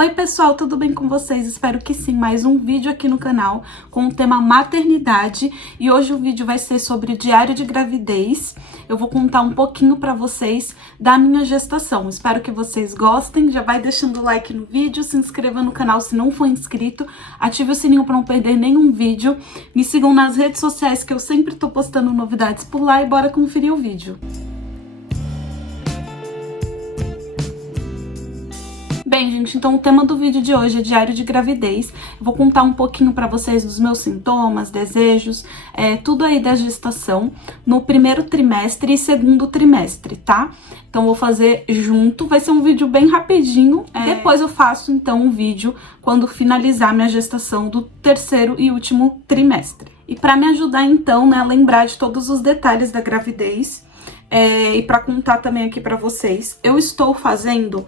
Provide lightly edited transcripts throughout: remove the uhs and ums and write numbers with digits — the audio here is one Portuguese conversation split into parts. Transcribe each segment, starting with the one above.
Oi pessoal, tudo bem com vocês? Espero que sim, mais um vídeo aqui no canal com o tema maternidade e hoje o vídeo vai ser sobre o diário de gravidez. Eu vou contar um pouquinho pra vocês da minha gestação. Espero que vocês gostem, já vai deixando o like no vídeo, se inscreva no canal se não for inscrito, ative o sininho pra não perder nenhum vídeo, me sigam nas redes sociais que eu sempre tô postando novidades por lá e bora conferir o vídeo. Bem, gente, então o tema do vídeo de hoje é diário de gravidez. Eu vou contar um pouquinho pra vocês dos meus sintomas, desejos, tudo aí da gestação no primeiro trimestre e segundo trimestre, tá? Então vou fazer junto, vai ser um vídeo bem rapidinho. Depois eu faço então um vídeo quando finalizar minha gestação do terceiro e último trimestre. E pra me ajudar então, né, a lembrar de todos os detalhes da gravidez, e para contar também aqui para vocês, eu estou fazendo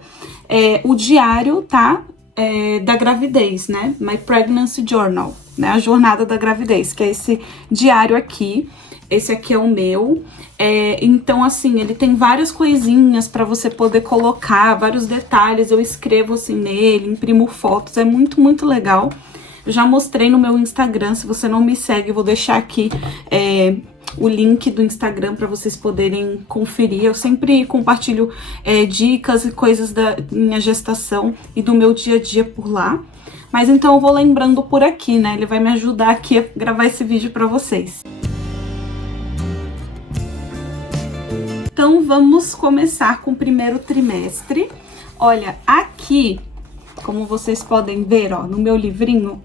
o diário, tá? Da gravidez, né? My Pregnancy Journal, né? A jornada da gravidez, que é esse diário aqui. Esse aqui é o meu. Então, assim, ele tem várias coisinhas para você poder colocar, vários detalhes. Eu escrevo assim nele, imprimo fotos, é muito, muito legal. Eu já mostrei no meu Instagram, se você não me segue, eu vou deixar aqui o link do Instagram para vocês poderem conferir. Eu sempre compartilho dicas e coisas da minha gestação e do meu dia a dia por lá. Mas então eu vou lembrando por aqui, né? Ele vai me ajudar aqui a gravar esse vídeo para vocês. Então vamos começar com o primeiro trimestre. Olha, aqui, como vocês podem ver, ó, no meu livrinho,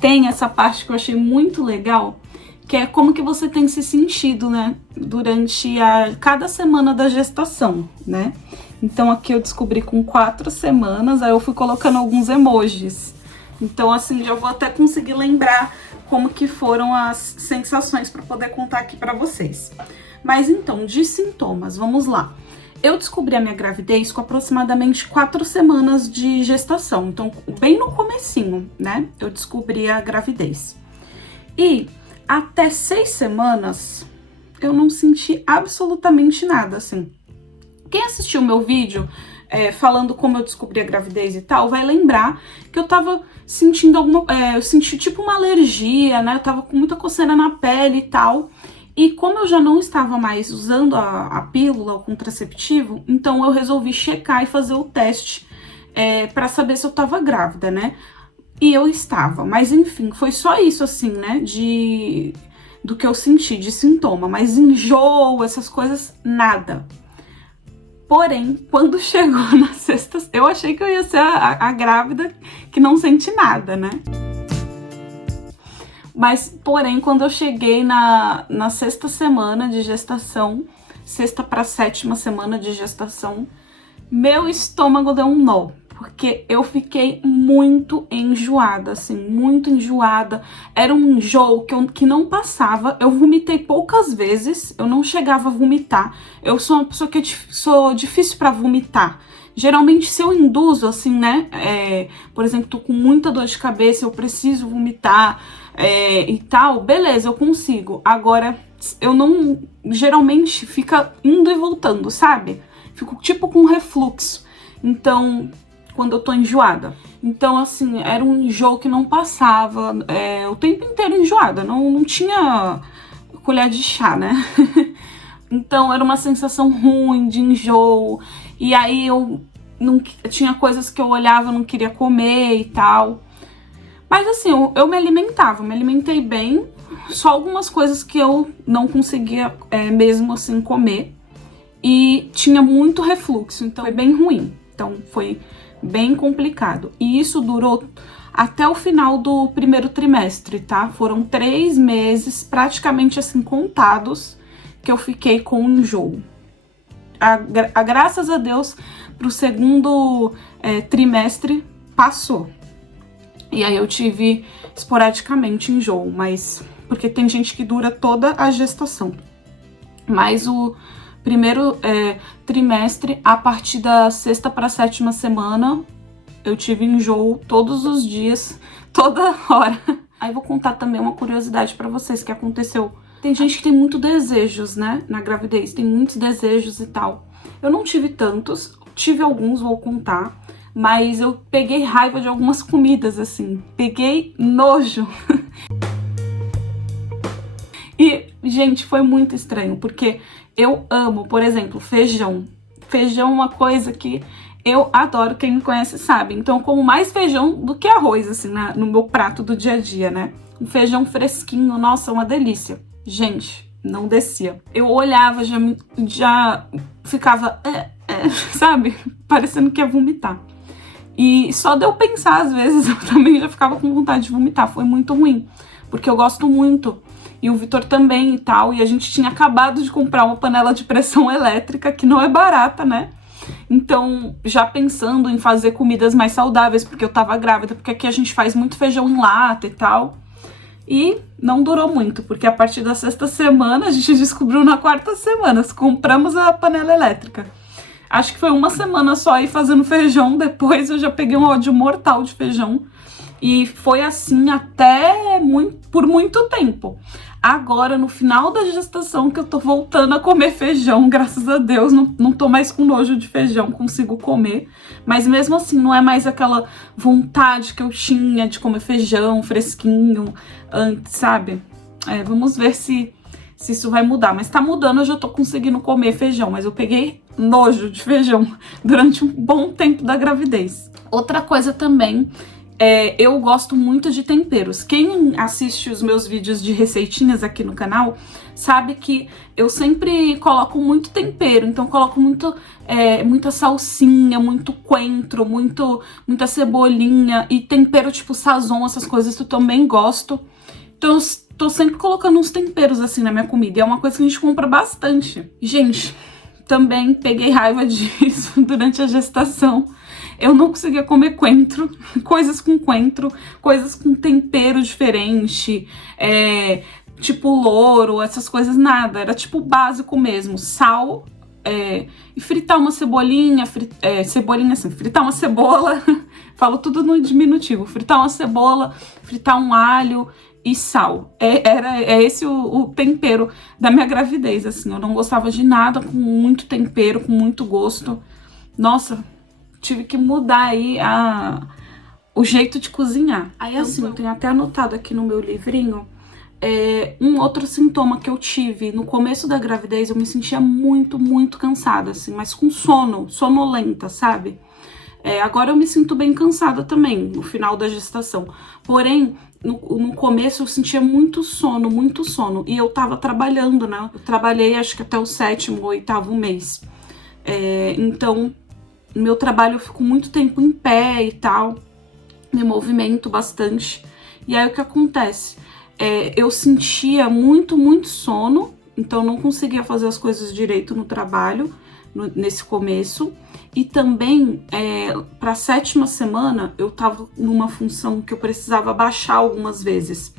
tem essa parte que eu achei muito legal, que é como que você tem se sentido, né, durante cada semana da gestação, né? Então aqui eu descobri com 4 semanas, aí eu fui colocando alguns emojis. Então assim, já vou até conseguir lembrar como que foram as sensações para poder contar aqui para vocês. Mas então, de sintomas, vamos lá. Eu descobri a minha gravidez com aproximadamente 4 semanas de gestação, então bem no comecinho, né, eu descobri a gravidez. E até 6 semanas, eu não senti absolutamente nada, assim. Quem assistiu o meu vídeo falando como eu descobri a gravidez e tal, vai lembrar que eu tava sentindo eu senti tipo uma alergia, né? Eu tava com muita coceira na pele e tal. E como eu já não estava mais usando a pílula, o contraceptivo, então eu resolvi checar e fazer o teste pra saber se eu tava grávida, né? E eu estava, mas enfim, foi só isso assim, né, do que eu senti de sintoma, mas enjoo, essas coisas, nada. Porém, quando chegou na sexta, eu achei que eu ia ser a grávida que não sente nada, né? Mas, porém, quando eu cheguei na sexta semana de gestação, sexta para 7ª semana de gestação, meu estômago deu um nó. Porque eu fiquei muito enjoada, assim, muito enjoada. Era um enjoo que não passava. Eu vomitei poucas vezes, eu não chegava a vomitar. Eu sou uma pessoa que sou difícil pra vomitar. Geralmente, se eu induzo, assim, né, por exemplo, tô com muita dor de cabeça, eu preciso vomitar e tal, beleza, eu consigo. Agora, eu não, geralmente, fica indo e voltando, sabe? Fico tipo com refluxo. Então, quando eu tô enjoada. Então, assim, era um enjoo que não passava, o tempo inteiro enjoada, não tinha colher de chá, né? Então, era uma sensação ruim de enjoo, e aí eu tinha coisas que eu olhava, eu não queria comer e tal. Mas assim, eu me alimentei bem, só algumas coisas que eu não conseguia mesmo assim comer, e tinha muito refluxo, então foi bem ruim. Então, foi bem complicado. E isso durou até o final do primeiro trimestre, tá? Foram 3 meses, praticamente assim, contados, que eu fiquei com enjoo. Graças a Deus, pro segundo trimestre, passou. E aí eu tive esporadicamente enjoo, mas porque tem gente que dura toda a gestação. Mas o primeiro trimestre, a partir da 6ª para 7ª semana, eu tive enjoo todos os dias, toda hora. Aí vou contar também uma curiosidade pra vocês que aconteceu. Tem gente que tem muito desejos, né, na gravidez, tem muitos desejos e tal. Eu não tive tantos, tive alguns, vou contar, mas eu peguei raiva de algumas comidas, assim, peguei nojo. E, gente, foi muito estranho, porque eu amo, por exemplo, feijão. Feijão é uma coisa que eu adoro, quem me conhece sabe. Então eu como mais feijão do que arroz, assim, no meu prato do dia a dia, né? Um feijão fresquinho, nossa, uma delícia. Gente, não descia. Eu olhava, já ficava, sabe? Parecendo que ia vomitar. E só de eu pensar, às vezes, eu também já ficava com vontade de vomitar. Foi muito ruim, porque eu gosto muito. E o Vitor também e tal. E a gente tinha acabado de comprar uma panela de pressão elétrica, que não é barata, né? Então, já pensando em fazer comidas mais saudáveis, porque eu tava grávida, porque aqui a gente faz muito feijão em lata e tal. E não durou muito, porque a partir da 6ª semana, a gente descobriu na 4ª semana, compramos a panela elétrica. Acho que foi uma semana só aí fazendo feijão, depois eu já peguei um ódio mortal de feijão. E foi assim até por muito tempo. Agora, no final da gestação, que eu tô voltando a comer feijão, graças a Deus, não tô mais com nojo de feijão, consigo comer. Mas mesmo assim, não é mais aquela vontade que eu tinha de comer feijão fresquinho antes, sabe? Vamos ver se isso vai mudar. Mas tá mudando, eu já tô conseguindo comer feijão, mas eu peguei nojo de feijão durante um bom tempo da gravidez. Outra coisa também, eu gosto muito de temperos. Quem assiste os meus vídeos de receitinhas aqui no canal sabe que eu sempre coloco muito tempero. Então coloco muita salsinha, muito coentro, muita cebolinha e tempero tipo sazon, essas coisas eu também gosto. Então eu tô sempre colocando uns temperos assim na minha comida. E é uma coisa que a gente compra bastante. Gente, também peguei raiva disso durante a gestação. Eu não conseguia comer coentro, coisas com tempero diferente, tipo louro, essas coisas, nada. Era tipo básico mesmo, sal, e fritar uma cebolinha, cebolinha assim, fritar uma cebola, falo tudo no diminutivo, fritar uma cebola, fritar um alho e sal. É esse o tempero da minha gravidez, assim. Eu não gostava de nada com muito tempero, com muito gosto. Nossa, tive que mudar aí o jeito de cozinhar. Aí assim, eu tenho até anotado aqui no meu livrinho, um outro sintoma que eu tive no começo da gravidez, eu me sentia muito, muito cansada, assim, mas com sonolenta, sabe? Agora eu me sinto bem cansada também, no final da gestação. Porém, no começo eu sentia muito sono, e eu tava trabalhando, né? Eu trabalhei acho que até o 7º ou 8º mês. Então, no meu trabalho eu fico muito tempo em pé e tal, me movimento bastante. E aí o que acontece? Eu sentia muito, muito sono, então não conseguia fazer as coisas direito no trabalho, nesse começo. E também, para a 7ª semana, eu tava numa função que eu precisava baixar algumas vezes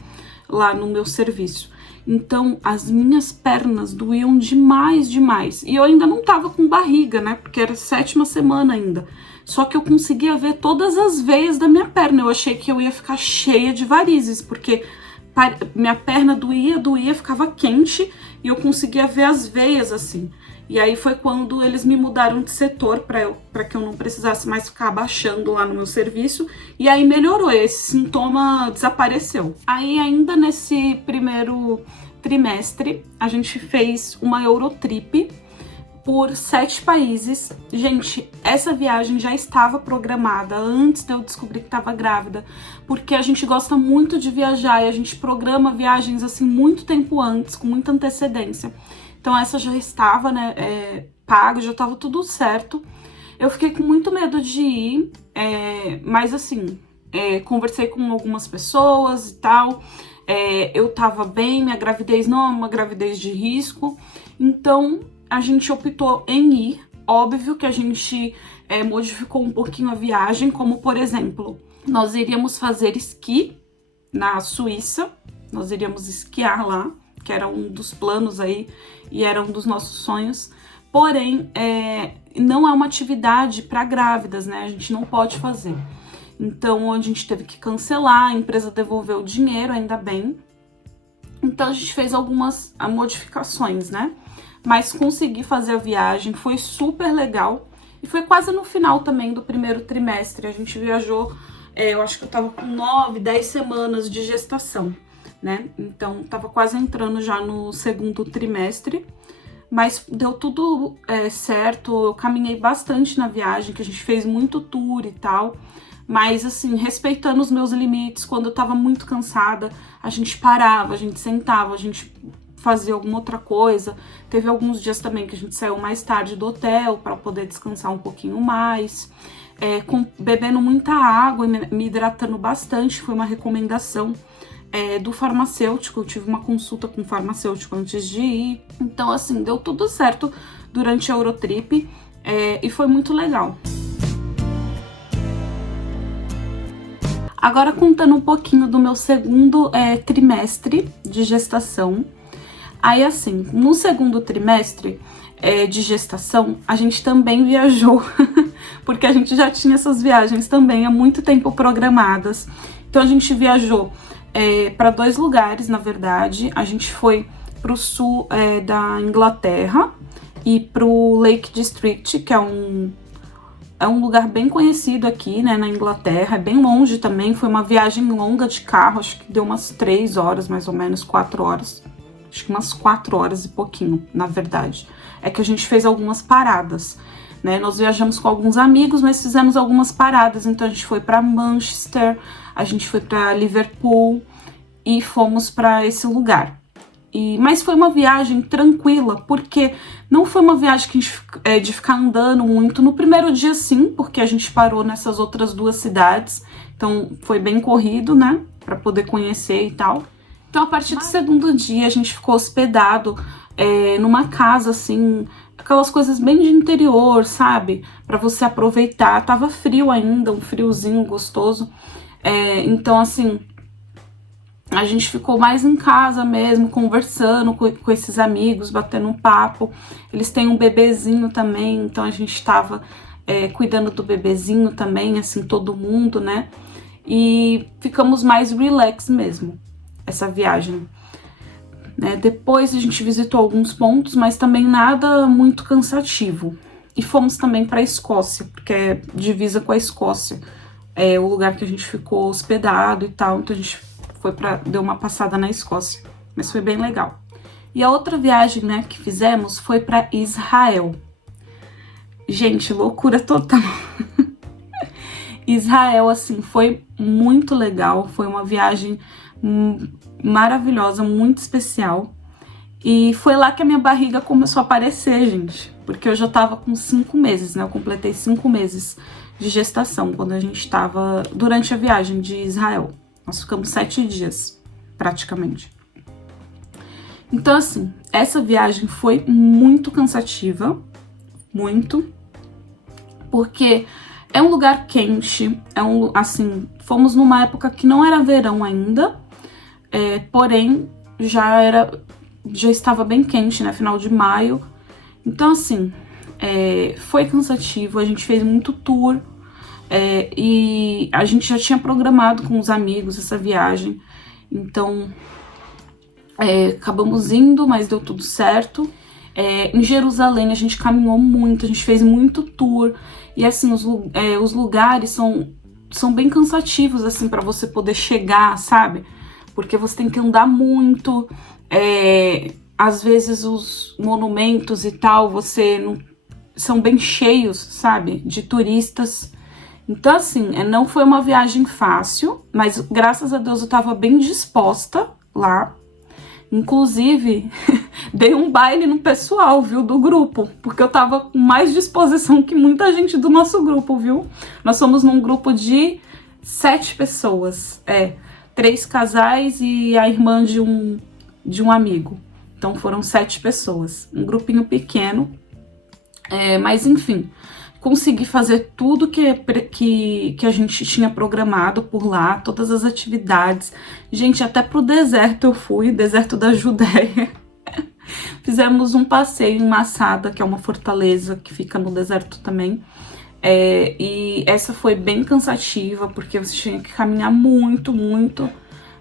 lá no meu serviço. Então, as minhas pernas doíam demais, demais. E eu ainda não tava com barriga, né? Porque era 7ª semana ainda. Só que eu conseguia ver todas as veias da minha perna. Eu achei que eu ia ficar cheia de varizes, porque minha perna doía, ficava quente e eu conseguia ver as veias assim. E aí foi quando eles me mudaram de setor para que eu não precisasse mais ficar abaixando lá no meu serviço. E aí melhorou, esse sintoma desapareceu. Aí ainda nesse primeiro trimestre, a gente fez uma Eurotrip por 7 países. Gente, essa viagem já estava programada antes de eu descobrir que estava grávida, porque a gente gosta muito de viajar e a gente programa viagens assim muito tempo antes, com muita antecedência. Então essa já estava, né, paga, já estava tudo certo. Eu fiquei com muito medo de ir, mas assim, conversei com algumas pessoas e tal. Eu tava bem, minha gravidez não é uma gravidez de risco, então a gente optou em ir. Óbvio que a gente modificou um pouquinho a viagem, como por exemplo, nós iríamos fazer esqui na Suíça, nós iríamos esquiar lá, que era um dos planos aí e era um dos nossos sonhos. Porém, não é uma atividade para grávidas, né? A gente não pode fazer. Então, a gente teve que cancelar, a empresa devolveu o dinheiro, ainda bem. Então, a gente fez algumas modificações, né? Mas consegui fazer a viagem, foi super legal. E foi quase no final também do primeiro trimestre. A gente viajou, eu acho que eu tava com 9, 10 semanas de gestação, né? Então tava quase entrando já no segundo trimestre. Mas deu tudo certo, eu caminhei bastante na viagem, que a gente fez muito tour e tal. Mas assim, respeitando os meus limites, quando eu tava muito cansada, a gente parava, a gente sentava, a gente fazia alguma outra coisa. Teve alguns dias também que a gente saiu mais tarde do hotel para poder descansar um pouquinho mais. Bebendo muita água e me hidratando bastante, foi uma recomendação do farmacêutico. Eu tive uma consulta com o farmacêutico antes de ir. Então, assim, deu tudo certo durante a Eurotrip e foi muito legal. Agora, contando um pouquinho do meu segundo trimestre de gestação. Aí, assim, no segundo trimestre de gestação, a gente também viajou, porque a gente já tinha essas viagens também há muito tempo programadas. Então, a gente viajou para 2 lugares, na verdade. A gente foi para o sul da Inglaterra e para o Lake District, que é um lugar bem conhecido aqui, né, na Inglaterra. É bem longe também, foi uma viagem longa de carro, acho que deu umas 3 horas, mais ou menos, 4 horas. Acho que umas 4 horas e pouquinho, na verdade. É que a gente fez algumas paradas, né? Nós viajamos com alguns amigos, mas fizemos algumas paradas. Então a gente foi para Manchester, a gente foi para Liverpool e fomos para esse lugar. Mas foi uma viagem tranquila, porque não foi uma viagem que a gente, de ficar andando muito. No primeiro dia, sim, porque a gente parou nessas outras 2 cidades. Então foi bem corrido, né? Para poder conhecer e tal. Então, a partir do segundo dia, a gente ficou hospedado numa casa, assim, aquelas coisas bem de interior, sabe? Pra você aproveitar. Tava frio ainda, um friozinho gostoso. Então, assim, a gente ficou mais em casa mesmo, conversando com esses amigos, batendo um papo. Eles têm um bebezinho também, então a gente tava cuidando do bebezinho também, assim, todo mundo, né? E ficamos mais relax mesmo. Essa viagem, né? Depois a gente visitou alguns pontos, mas também nada muito cansativo. E fomos também para a Escócia, porque é divisa com a Escócia, o lugar que a gente ficou hospedado e tal. Então a gente deu uma passada na Escócia, mas foi bem legal. E a outra viagem, né, que fizemos foi para Israel. Gente, loucura total. Israel, assim, foi muito legal, foi uma viagem maravilhosa, muito especial. E foi lá que a minha barriga começou a aparecer, gente, porque eu já tava com 5 meses, né? Eu completei 5 meses de gestação quando a gente tava durante a viagem de Israel. Nós ficamos 7 dias, praticamente. Então, assim, essa viagem foi muito cansativa, muito, porque é um lugar quente, assim, fomos numa época que não era verão ainda, porém já estava bem quente, né, final de maio. Então, assim, foi cansativo, a gente fez muito tour, e a gente já tinha programado com os amigos essa viagem. Então, acabamos indo, mas deu tudo certo. Em Jerusalém a gente caminhou muito, a gente fez muito tour. E assim, os lugares são bem cansativos, assim, para você poder chegar, sabe? Porque você tem que andar muito, às vezes os monumentos e tal, são bem cheios, sabe? De turistas. Então, assim, não foi uma viagem fácil, mas graças a Deus eu tava bem disposta lá. Inclusive, dei um baile no pessoal, viu, do grupo, porque eu tava com mais disposição que muita gente do nosso grupo, viu? Nós somos num grupo de 7 pessoas, 3 casais e a irmã de um amigo. Então foram 7 pessoas, um grupinho pequeno, mas enfim, consegui fazer tudo que a gente tinha programado por lá, todas as atividades. Gente, até pro deserto eu fui, deserto da Judéia. Fizemos um passeio em Masada, que é uma fortaleza que fica no deserto também. E essa foi bem cansativa, porque você tinha que caminhar muito, muito.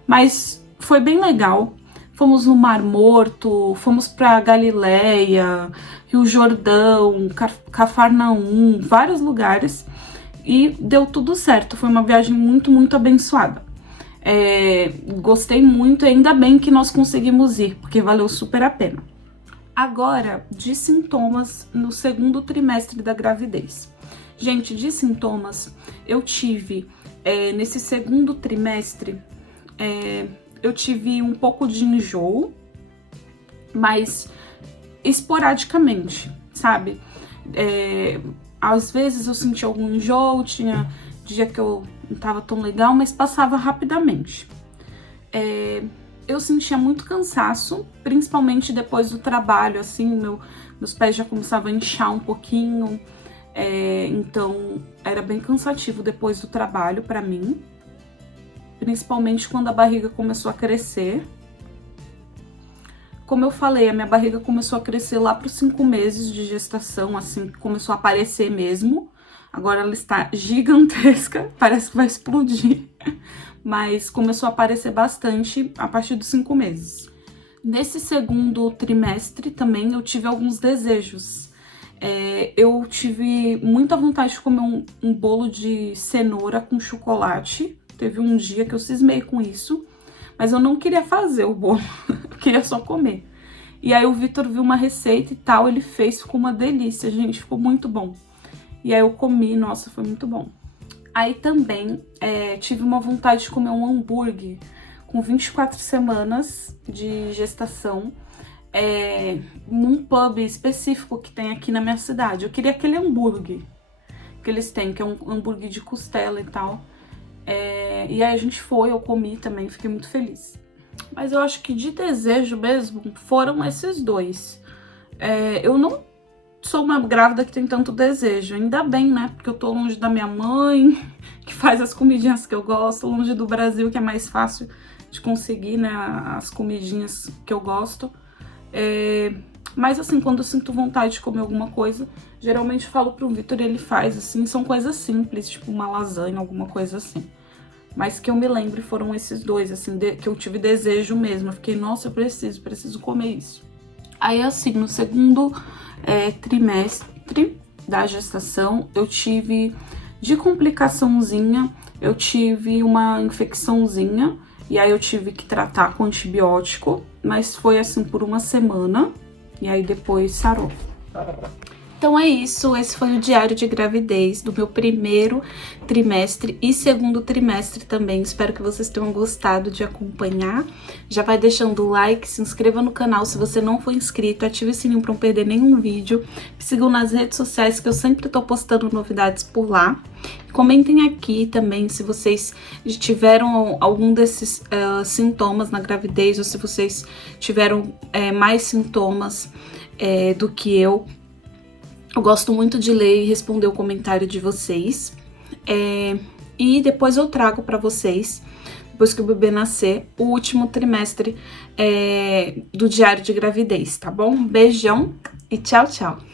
Mas foi bem legal. fomos no Mar Morto, fomos pra Galileia, Rio Jordão, Cafarnaum, vários lugares, e deu tudo certo. Foi uma viagem muito, muito abençoada. Gostei muito e ainda bem que nós conseguimos ir, porque valeu super a pena. Agora, de sintomas no segundo trimestre da gravidez. Gente, de sintomas, eu tive, nesse segundo trimestre, eu tive um pouco de enjoo, mas esporadicamente, sabe? Às vezes eu sentia algum enjoo, tinha dia que eu não tava tão legal, mas passava rapidamente. Eu sentia muito cansaço, principalmente depois do trabalho, assim, meus pés já começavam a inchar um pouquinho, então era bem cansativo depois do trabalho pra mim, principalmente quando a barriga começou a crescer. Como eu falei, a minha barriga começou a crescer lá para os 5 meses de gestação, assim, começou a aparecer mesmo. Agora ela está gigantesca, parece que vai explodir, mas começou a aparecer bastante a partir dos 5 meses. Nesse segundo trimestre também eu tive alguns desejos. Eu tive muita vontade de comer um bolo de cenoura com chocolate. Teve um dia que eu cismei com isso, mas eu não queria fazer o bolo, eu queria só comer. E aí o Vitor viu uma receita e tal, ele fez, ficou uma delícia, gente, ficou muito bom. E aí eu comi, nossa, foi muito bom. Aí também tive uma vontade de comer um hambúrguer com 24 semanas de gestação, num pub específico que tem aqui na minha cidade. Eu queria aquele hambúrguer que eles têm, que é um hambúrguer de costela e tal. E aí a gente foi, eu comi também, fiquei muito feliz. Mas eu acho que de desejo mesmo foram esses dois. Eu não sou uma grávida que tem tanto desejo, ainda bem, né? Porque eu tô longe da minha mãe, que faz as comidinhas que eu gosto, longe do Brasil, que é mais fácil de conseguir, né? As comidinhas que eu gosto. Mas assim, quando eu sinto vontade de comer alguma coisa, geralmente eu falo pro Vitor e ele faz, assim, são coisas simples, tipo uma lasanha, alguma coisa assim. Mas que eu me lembre foram esses dois, assim, que eu tive desejo mesmo. Eu fiquei, nossa, eu preciso comer isso. Aí, assim, no segundo trimestre da gestação, eu tive, de complicaçãozinha, eu tive uma infecçãozinha. E aí eu tive que tratar com antibiótico, mas foi assim por uma semana. E aí depois sarou. Então é isso, esse foi o diário de gravidez do meu primeiro trimestre e segundo trimestre também. Espero que vocês tenham gostado de acompanhar. Já vai deixando o like, se inscreva no canal se você não for inscrito, ative o sininho para não perder nenhum vídeo. Me sigam nas redes sociais que eu sempre tô postando novidades por lá. Comentem aqui também se vocês tiveram algum desses sintomas na gravidez ou se vocês tiveram mais sintomas do que eu. Eu gosto muito de ler e responder o comentário de vocês. E depois eu trago para vocês, depois que o bebê nascer, o último trimestre do diário de gravidez, tá bom? Beijão e tchau, tchau!